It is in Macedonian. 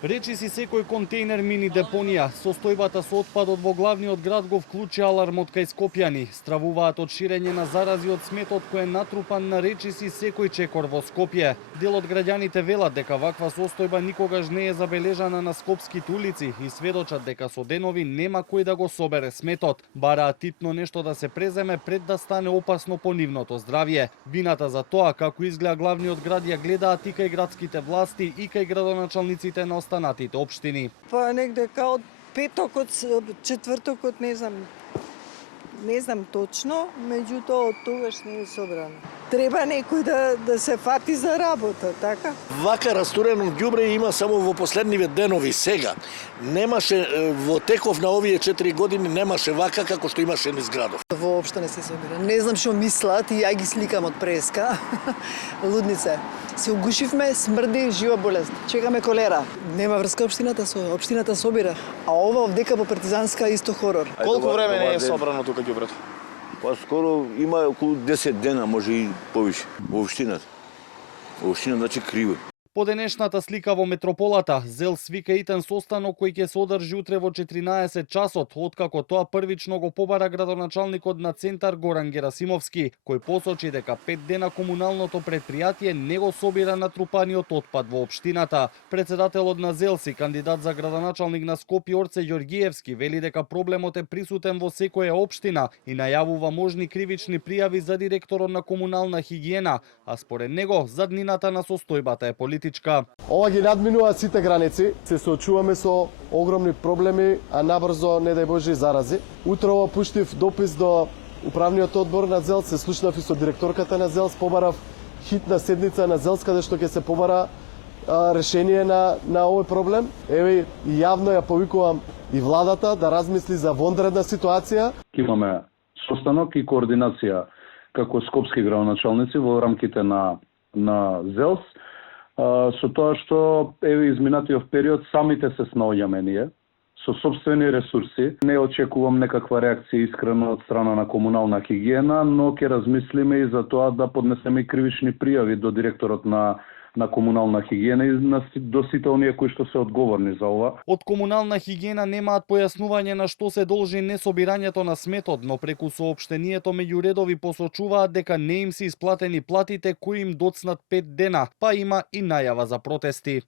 Речи си секој контейнер мини депонија. Состојбата со отпадот во главниот град го вклучи аларм од кај скопјани. Стравуваат од ширење на зарази од сметот кој е натрупан на речи си секој чекор во Скопје. Дел од граѓаните велат дека ваква состојба никогаш не е забележана на скопските улици и сведочат дека со денови нема кој да го собере сметот. Бараат типно нешто да се преземе пред да стане опасно по нивното здравје. Вината за тоа како изгледа главниот град ја гледаат и кај градските власти и кај градоначалниците на останатите општини. Па негде као петокот, четвртокот, не знам точно, меѓутоа од тогаш не е собрано. Треба некој да се фати за работа, така? Вака растурено ѓубре има само во последниве денови сега. Немаше во теков на овие 4 години немаше вака како што имаше низ градов. Воопшто не се собира. Не знам што мислат и ја ги сликам од преска. Лудница. Се угушивме, смрди, жива болест. Чекаме колера. Нема врска општината собира. А ова овдека по Партизанска исто хорор. Колку време не е собрано тука ѓубрето? Па скоро има околу 10 дена, може и повише, во општината. Во општината значи криво. По денешната слика во метрополата, ЗЕЛ свика итен состанок кој ќе се одржи утре во 14 часот, откако тоа првично го побара градоначалникот на Центар Горан Герасимовски, кој посочи дека 5 дена комуналното предпријатие не го собира натрупаниот отпад во општината. Председателот на ЗЕЛСИ, кандидат за градоначалник на Скопје Орце Ѓоргиевски, вели дека проблемот е присутен во секоја општина и најавува можни кривични пријави за директорот на комунална хигиена, а според него заднината на состојбата е политичка. Ова ги надминува сите граници, се соочуваме со огромни проблеми, а набрзо, не дај Боже, зарази. Утрово пуштив допис до управниот одбор на ЗЕЛС, се слушнав и со директорката на ЗЕЛС, побарав хитна седница на ЗЕЛС, каде што ќе се побара решение на овој проблем. Еве, јавно ја повикувам и владата да размисли за вонредна ситуација. Имаме состанок и координација како скопски градоначалници во рамките на ЗЕЛС, со тоа што еве изминатиот период самите се снаоѓаме ние со сопствени ресурси. Не очекувам некаква реакција искрено од страна на комунална хигиена, но ќе размислиме и за тоа да поднесеме кривични пријави до директорот на комунална хигиена и до сите оние кои што се одговорни за ова. Од комунална хигиена немаат појаснување на што се должи несобирањето на сметот, но преку соопштението меѓу редови посочуваат дека не им се исплатени платите кои им доцнат 5 дена, па има и најава за протести.